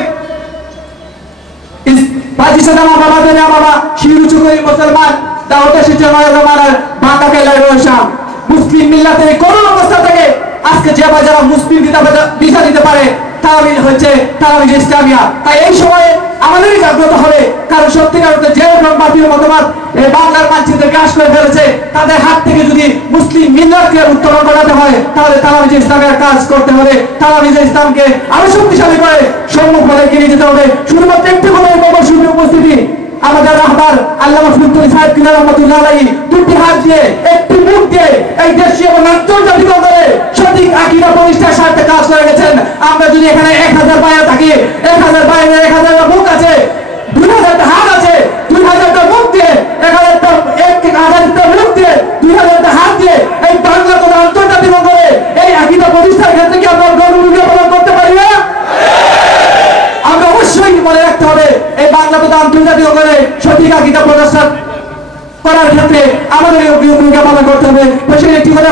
মুসলিম মিল্লাতের এই করুণ অবস্থা থেকে আজকে যে যারা মুসলিম দিশা দিতে পারে তারাবিজ হচ্ছে তারাবিজ ইসলামিয়া। তাই এই সময়ে আমাদেরই জাগ্রত হবে, কারণ সত্যিকার অর্থে যে বাতিল মতবাদ এই বাংলার মানচিত্রে গ্রাস করে ফেলেছে, তাদের হাত থেকে যদি মুসলিম মিল্লাতকে উত্তরণ করাতে হয় তাহলে তারাবিজ ইসলামের কাজ করতে হবে। তারাবিজ ইসলামকে আরো শক্তিশালী করে সম্মুখ পথে এগিয়ে যেতে হবে। শুধুমাত্র একটি কথা বলবো, শুধু উপস্থিতি আমাদের রাহবার আল্লামা ফজলুল সাহেব কিনা রহমাতুল্লাহ আলাইহি দুটি হাত দিয়ে একটি মুখ দিয়ে এই দেশীয় এবং আন্তর্জাতিক অঙ্গনে সঠিক আকীদা প্রতিষ্ঠার স্বার্থে কাজ করে গেছেন। আমরা যদি এখানে 1000 বায়া থাকি, 1000 বায়ার 1000টা মুখ আছে, 2000টা হাত আছে, 2000টা মুখ দিয়ে 1000টা মুখ দিয়ে 2000টা হাত দিয়ে এই বাংলা তথা আন্তর্জাতিক অঙ্গনে এই আকীদা প্রতিষ্ঠার ক্ষেত্রে কি আমরা গণভূমিকা পালন করতে পারি না? আমরা অবশ্যই মনে রাখতে হবে এই বাংলা তথা আন্তর্জাতিক অঙ্গনে সঠিক আকীদা প্রতিষ্ঠার করার ক্ষেত্রে আমাদের ভূমিকা পালন করতে হবে। সেখানে একটি কথা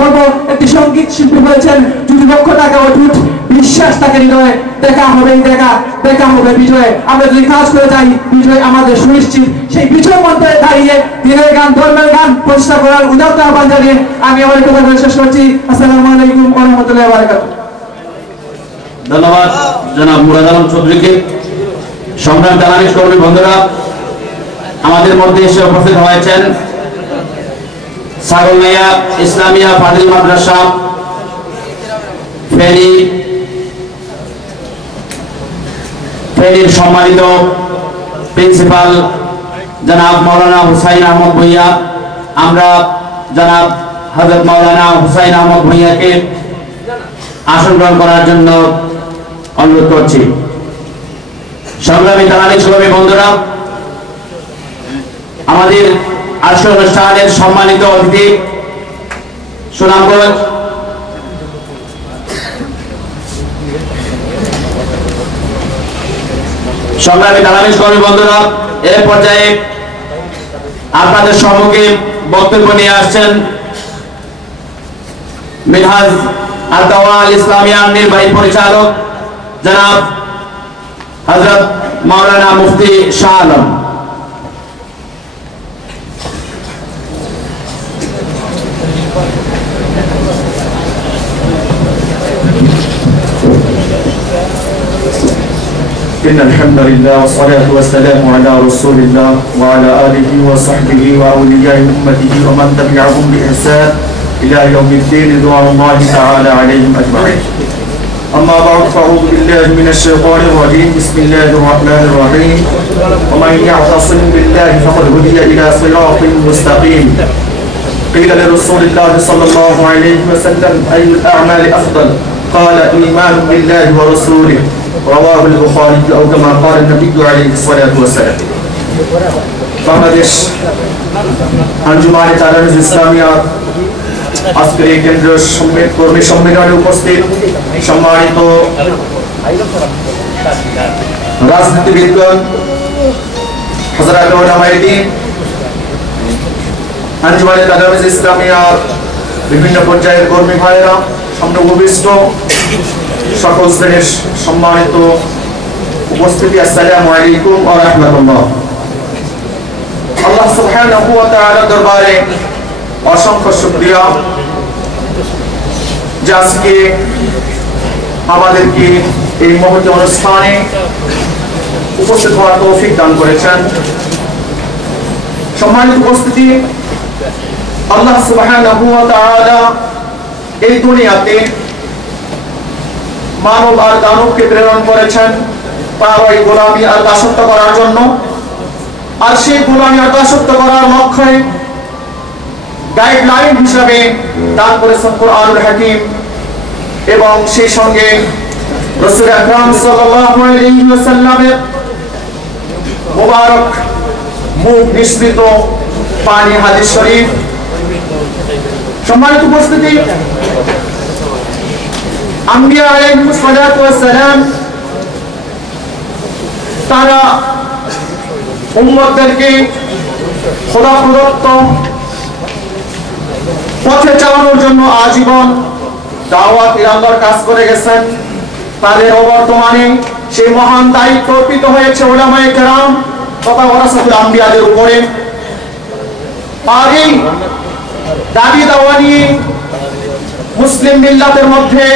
বলবো, একটি সঙ্গীত শিল্পী বলেছেন, যদি লক্ষ টাকা অটুট বিশ্বাস তাকে হৃদয়ে, দেখা হবে বিজয়। আমরা যদি কাজ করে যাই, বিজয় আমাদের সুনিশ্চিত। সেই বিজয় মন্ত্রে দাঁড়িয়ে দিনের গান, ধর্মের গান প্রতিষ্ঠা করার উদাত্ত আহ্বান জানিয়ে আমি আমার কথা শেষ করছি। আসসালামু আলাইকুম ওয়া রাহমাতুল্লাহি ওয়া বারাকাতুহু। ধন্যবাদ জনাব মুরাদ আলম চৌধুরীকে। সংগ্রাম জানানিস কর্মী বন্ধুরা, আমাদের মধ্যে এসে উপস্থিত হয়েছেন সাগরনাইয়া ইসলামিয়া ফাজিল মাদ্রাসা ফেনীর সম্মানিত প্রিন্সিপাল জনাব মাওলানা হুসাইন আহমদ ভূঁইয়া। আমরা জনাব হযরত মাওলানা হুসাইন আহমদ ভূঁইয়াকে আসন গ্রহণ করার জন্য অনুরোধ করছি। সংগ্রামী দালালি কর্মী বন্ধুরা, আমাদের আজকের অনুষ্ঠানের সম্মানিত অতিথি সুনামগঞ্জ সংগ্রামী দালালি কর্মী বন্ধুরা, এর পর্যায়ে আপনাদের সম্মুখে বক্তব্য নিয়ে আসছেন মিনহাজ আল-দাওয়া আল-ইসলামিয়া নির্বাহী পরিচালক জনাব হযরত মাওলানা মুফতি শাহ আলম। إن الحمد لله والصلاة والسلام على رسول الله وعلى آله وصحبه وأولياء أمته ومن تبعهم بإحسان إلى يوم الدين رضوان الله تعالى عليهم أجمعين. أما بعد فأعوذ بالله من الشيطان الرجيم. بسم الله الرحمن الرحيم. ومن يعتصم بالله فقد هدي إلى صراط مستقيم. قيل لرسول الله صلى الله عليه وسلم أي الأعمال أفضل؟ قال إيمان بالله ورسوله. رواه البخاري أو كما قال النبي عليه الصلاة والسلام. বাংলাদেশ আঞ্জুমানে তালামিজ ইসলামিয়া আজকের এই কেন্দ্রীয় কর্মী সম্মেলনে উপস্থিত সম্মানিত রাজনীতিবিদগণ, হযরত উলামায়ে দ্বীন, আঞ্জুমানে তালামিজ ইসলামিয়ার বিভিন্ন পর্যায়ের কর্মী ভাইয়েরা, সামনে উপবিষ্ট সকল শ্রেণীর সম্মানিত উপস্থিতি, আসসালামু আলাইকুম ওয়া রাহমাতুল্লাহ। আল্লাহ সুবহানাহু ওয়া তাআলার দরবারে অসংখ্য শুকরিয়া যে আজকে আমাদেরকে এই মহৎ অনুষ্ঠানে উপস্থিত হওয়ার তৌফিক দান করেছেন। সম্মানিত উপস্থিতি, আল্লাহ সুবহানাহু ওয়া তাআলা এই দুনিয়াতে মানব আর দানবকে প্রেরণ করেছেন তার ওই গোলামি আর দাসত্ব করার জন্য। আর সেই গোলামি আর দাসত্ব করার লক্ষ্যে গাইডলাইন হিসাবে দান করেছেন কুরআনুল হাকিম, এবং সেই সঙ্গে রাসূল আকরাম সাল্লাল্লাহু আলাইহি ওয়াসাল্লামের মুবারক মুখ নিঃসৃত পানি হাদিস শরীফ। সম্মানিত উপস্থিতি, আম্বিয়া আলাইহিস সালাতু ওয়াস সালাম তারা উম্মতদেরকে খোদা প্রদত্ত পথে চালানোর জন্য আজীবন দাওয়াত ইরাদার কাজ করে গেছেন। তাদের বর্তমানে সেই মহান দায়িত্ব অর্পিত হয়েছে উলামায়ে কেরাম তথা ওয়ারাসাতুল আম্বিয়াদের উপরে। আর এই দাবি দাওয়া নিয়ে মুসলিম মিল্লাতের মধ্যে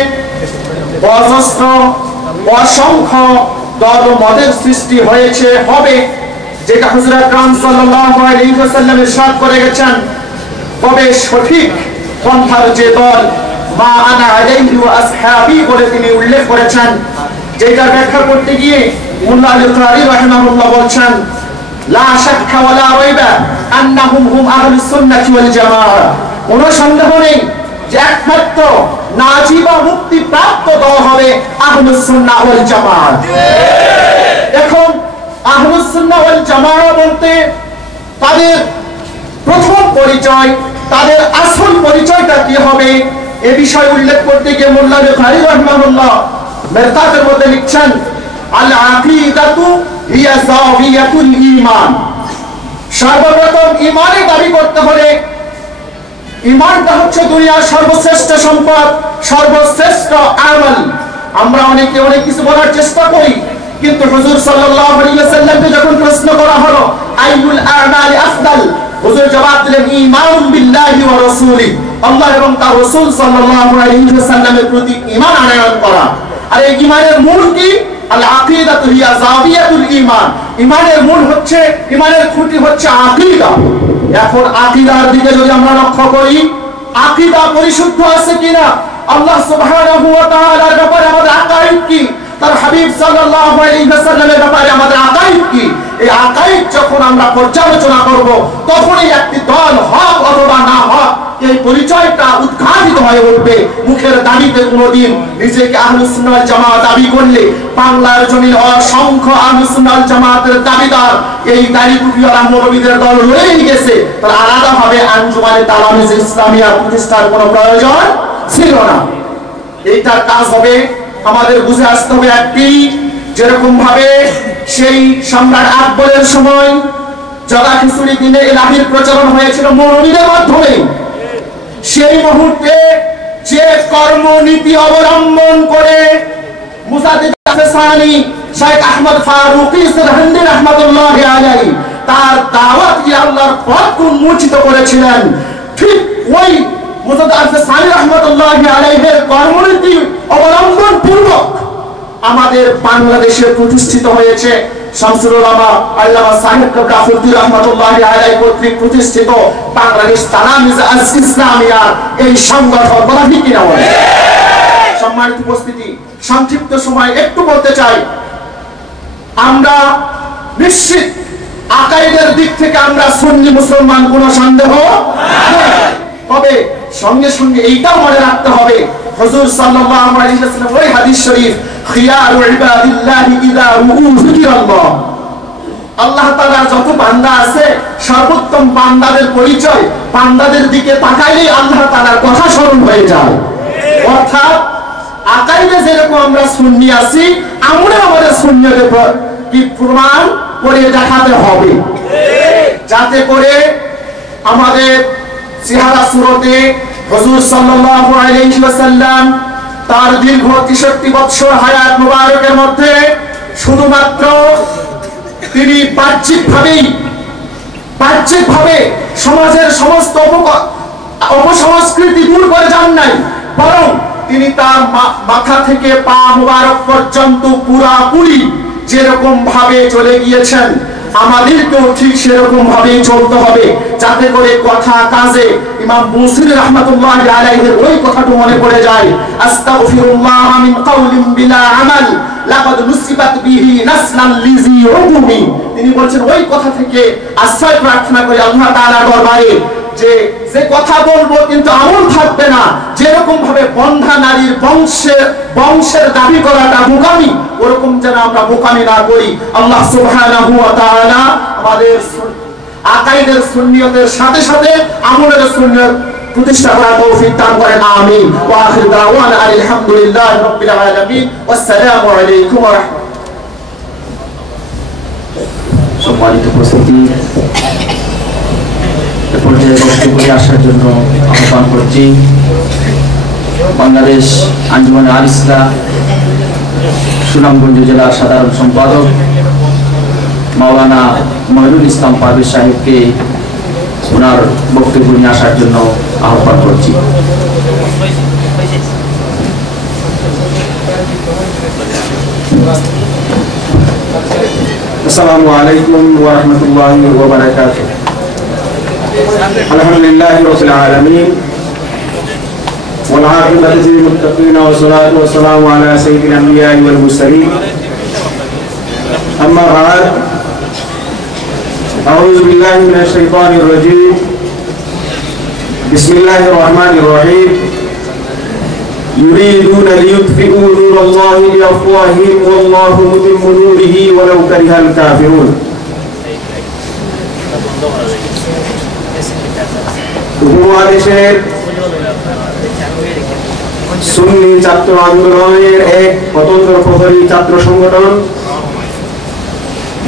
অজস্র অসংখ্য দল মতের সৃষ্টি হয়েছে হবে, যেটা হুজুর আকরাম সাল্লাল্লাহু আলাইহি ওয়াসাল্লাম ইরশাদ করে গেছেন। তবে সঠিক পন্থার যে দল মা আনা আলাইহি ওয়া আসহাবি বলে তিনি উল্লেখ করেছেন, যেটা ব্যাখ্যা করতে গিয়ে মুল্লা আল কারি রাহিমাহুল্লাহ বলছেন, লা শাক্কা ওয়া লা রাইবা আন্নাহুম হুম আহলুস সুন্নাতি ওয়াল জামাআহ। কোনো সন্দেহ নেই যে একমাত্র নাজি বা মুক্তি প্রাপ্ত দল হবে আহলুস সুন্নাহ ওয়াল জামাআহ। এখন আহলুস সুন্নাহ ওয়াল জামাআহ বলতে তাদের প্রথম পরিচয়, তাদের আসল পরিচয়টা কি হবে এ বিষয় উল্লেখ করতে গিয়ে মোল্লা আল কারি রাহিমাহুল্লাহ মেরকাতের মধ্যে লিখছেন, আল আকীদাতু হিয়া যাওয়াতুল ঈমান। সর্বপ্রথম ঈমানের দাবি করতে হলে ঈমানটা হচ্ছে দুনিয়ার সর্বশ্রেষ্ঠ সম্পদ, সর্বশ্রেষ্ঠ আমল। আমরা অনেকে অনেক কিছু বলার চেষ্টা করি, কিন্তু হুজুর সাল্লাল্লাহু আলাইহি ওয়াসাল্লামকে যখন প্রশ্ন করা হলো আইয়ুল আমালি আফদাল, হুজুর জবাব দিলেন ঈমানুন বিল্লাহি ওয়া রাসূলিহি, আল্লাহ এবং তার রাসূল সাল্লাল্লাহু আলাইহি ওয়াসাল্লামের প্রতি ঈমান আনয়ন করা। আর এই ঈমানের মূল কি? আল আকিদাতু হিয়া জাবিয়াতুল ঈমান। ঈমানের মূল হচ্ছে, ঈমানের খুঁটি হচ্ছে আকীদা। এখন আকীদার দিকে যদি আমরা লক্ষ্য করি, আকীদা পরিশুদ্ধ আছে কিনা, আল্লাহ সুবহানাহু ওয়া তাআলার ব্যাপারে আমাদের আকাইদ কি, তার হাবিব সাল্লাল্লাহু আলাইহি ওয়াসাল্লামের ব্যাপারে আমাদের আকাইদ কি, এই আকাইদ যখন আমরা পর্যালোচনা করব, তখনই একটি দল হক অথবা না হক এই পরিচয়টা উদ্ঘাটিত হয়ে উঠবে। মুখের দাবিতে কোনোদিন নিজেকে আহলুস সুন্নাহ ওয়াল জামাত দাবি করলে বাংলার জমিন অসংখ্য আহলুস সুন্নাহ ওয়াল জামাতের দাবিদার এই দাড়ি টুপিওয়ালা মৌলবীদের দল রয়েই গেছে, তার আলাদাভাবে আঞ্জুমানে তালামিজ ইসলামিয়া প্রতিষ্ঠার কোনো প্রয়োজন ছিল না। এইটার কাজ হবে আমাদের বুঝে আসতে হবে একটি, যেরকম ভাবে সেই সম্রাট আকবরের সময় জগা খিচুড়ি দিনে ইলাহির প্রচলন হয়েছিল মৌলবীদের মাধ্যমে, সেই মুহূর্তে যে কর্মনীতি অবলম্বন করে মুজাদ্দিদ আফসানি শেখ আহমদ ফারুকী সিরহিন্দি রাহমাতুল্লাহি আলাইহি তার দাওয়াত ইলা আল্লাহর পথ উন্মোচিত করেছিলেন, ঠিক ওই মুজাদ্দিদ আফসানি রাহমাতুল্লাহি আলাইহির কর্মনীতি অবলম্বন পূর্বক আমাদের বাংলাদেশে প্রতিষ্ঠিত হয়েছে শামসুল উলামা আল্লামা সাহেব কাফরুদ্দিন রাহমাতুল্লাহি আলাইহি কর্তৃক প্রতিষ্ঠিত বাংলাদেশ তালামিজ ইসলামিয়া এই সংগঠন। কথা ঠিক কিনা বলে? সম্মানিত উপস্থিতি, সংক্ষিপ্ত সময় একটু বলতে চাই, আমরা নিশ্চিত আকাইদের দিক থেকে আমরা সুন্নি মুসলমান, কোনো সন্দেহ নেই। তবে সঙ্গে সঙ্গে এইটাও মনে রাখতে হবে, হুজুর সাল্লাল্লাহু আলাইহি ওয়াসাল্লাম ওই হাদিস শরীফ খিয়ারু ইবাদিল্লাহি ইযা রুউ যিকরাল্লাহ, আল্লাহ তাআলার যত বান্দা আছে সর্বোত্তম বান্দাদের পরিচয়, বান্দাদের দিকে তাকাইলেই আল্লাহ তাআলার কথা স্মরণ হয়ে যায়। অর্থাৎ আকাইদে যেরকম আমরা সুন্নি আছি, আমরা আমাদের সুন্নিয়তের কি প্রমাণ করে দেখাতে হবে, যাতে করে আমাদের চেহারা সুরতে হুজুর সাল্লাল্লাহু আলাইহি ওয়াসাল্লাম তার দীর্ঘ 63 বছর হায়াত মুবারকের মধ্যে শুধুমাত্র তিনি বাহ্যিকভাবে সমাজের সমস্ত অপসংস্কৃতি দূর করে যান নাই, বরং তিনি তার মাথা থেকে পা মুবারক পর্যন্ত পুরাপুরি যেরকম ভাবে চলে গিয়েছেন, আমাদেরকেও ঠিক সেরকম ভাবেই চলতে হবে, যাতে করে কথা কাজে ইমাম বুসিরি রাহমাতুল্লাহি আলাইহির ওই কথাটা মনে পড়ে যায়, আস্তাগফিরুল্লাহ মিন কাউলিন বিলা আমাল লাকাদ নুসিবাত বিহি নাসলান লিজি উমুমি। তিনি বলছেন ওই কথা থেকে আশ্রয় প্রার্থনা করে আল্লাহ তাআলার দরবারে, যে কথা বলবো কিন্তু আমল থাকবে না, যেরকম ভাবে বন্ধা নারীর বংশের দাবি করাটা বোকামি, ওরকম যেন আমরা বোকামি না করি। আল্লাহ সুবহানাহু ওয়া তাআলা আমাদের আকাইদের সুন্নিয়তের সাথে সাথে আমলের সুন্নিয়ত প্রতিষ্ঠা করার তৌফিক দান করেন, আমিন। ওয়া আখিরু দাওয়ানা আলহামদুলিল্লাহি রাব্বিল আলামিন, ওয়াসসালামু আলাইকুম ওয়া রাহমাতুল্লাহ। সম্মানিত উপস্থিতি, পর্যায়ে বক্তব্য আসার জন্য আহ্বান করছি বাংলাদেশ আঞ্জুমানে আল ইসলাহ সুনামগঞ্জ জেলার সাধারণ সম্পাদক মাওলানা মহিনুল ইসলাম পারভেজ সাহেবকে ওনার বক্তব্য নিয়ে আসার জন্য আহ্বান করছি। আসসালামু আলাইকুম ওয়া রাহমাতুল্লাহি ওয়া বারাকাতুহু। আলহামদুলিল্লাহি রাব্বিল আলামিন ওয়াল আকিবাতু লিল মুত্তাকিন ওয়া সলাতু ওয়া সালামু আলা সাইয়্যিদিল আমবিয়া ওয়াল মুরসালিন। আম্মা বা'দ, আউযু বিল্লাহি মিনাশ শাইতানির রাজীম। বিসমিল্লাহির রহমানির রহিম। يريدون ليطفئوا نور الله بأفواههم والله متم نوره ولو كره الكافرون। উপমহাদেশের সুন্নি ছাত্র আন্দোলনের এক স্বতন্ত্র প্রহরী ছাত্র সংগঠন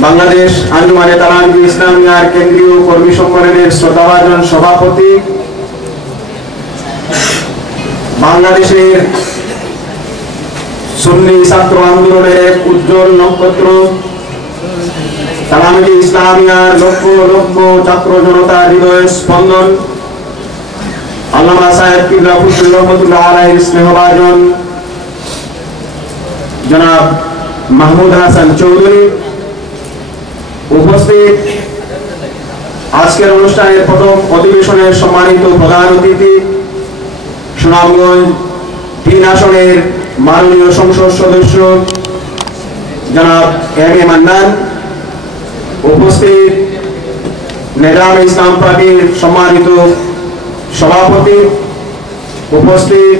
বাংলাদেশ আঞ্জুমানে তালামিযে ইসলামিয়ার কেন্দ্রীয় কর্মী সম্মেলনের শ্রদ্ধাভাজন সভাপতি, বাংলাদেশের সুন্নি ছাত্র আন্দোলনের এক উজ্জ্বল নক্ষত্র, তালামিযে ইসলামিয়ার লক্ষ লক্ষ ছাত্র জনতার হৃদয় স্পন্দন, আল্লামা সাহেব কিবলা ফজলুর রহমতুল্লাহ আলাইহির স্নেহভাজন জনাব মাহমুদ হাসান চৌধুরী, উপস্থিত আজকের অনুষ্ঠানের প্রথম অধিবেশনের সম্মানিত প্রধান অতিথি, সুনামগঞ্জ 3 আসনের মাননীয় সংসদ সদস্য জনাব এম এ মান্নান, উপস্থিত নেজামে ইসলাম পার্টির সম্মানিত সভাপতি, উপস্থিত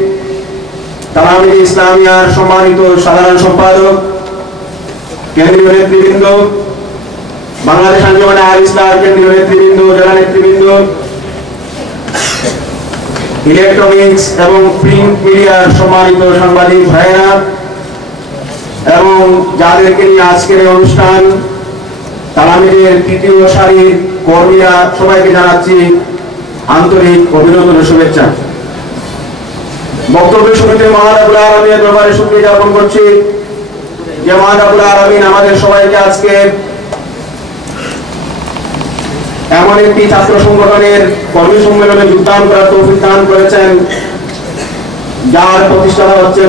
তালামিযে ইসলামিয়ার সম্মানিত সাধারণ সম্পাদক, কেন্দ্রীয় নেতৃবৃন্দ, বাংলাদেশ আঞ্জুমানে আল ইসলাম কেন্দ্রীয় নেতৃবৃন্দ, জেলা নেতৃবৃন্দ, ইলেকট্রনিক্স এবং প্রিন্ট মিডিয়ার সম্মানিত সাংবাদিক ভাইয়েরা এবং যাদেরকে নিয়ে আজকের এই অনুষ্ঠান, তালামিযের তৃতীয় সারির কর্মীরা, সবাইকে জানাচ্ছি আন্তরিক অভিনন্দন ও শুভেচ্ছা। বক্তব্যের শুরুতে মহান রব্বুল আলামিনের দরবারে শুকরিয়া জ্ঞাপন করছি যে মহান রব্বুল আলামিন আমাদের সবাইকে আজকে এমন একটি ছাত্র সংগঠনের কর্মী সম্মেলনে যোগদান করার তৌফিক দান করেছেন, যার প্রতিষ্ঠাতা হচ্ছেন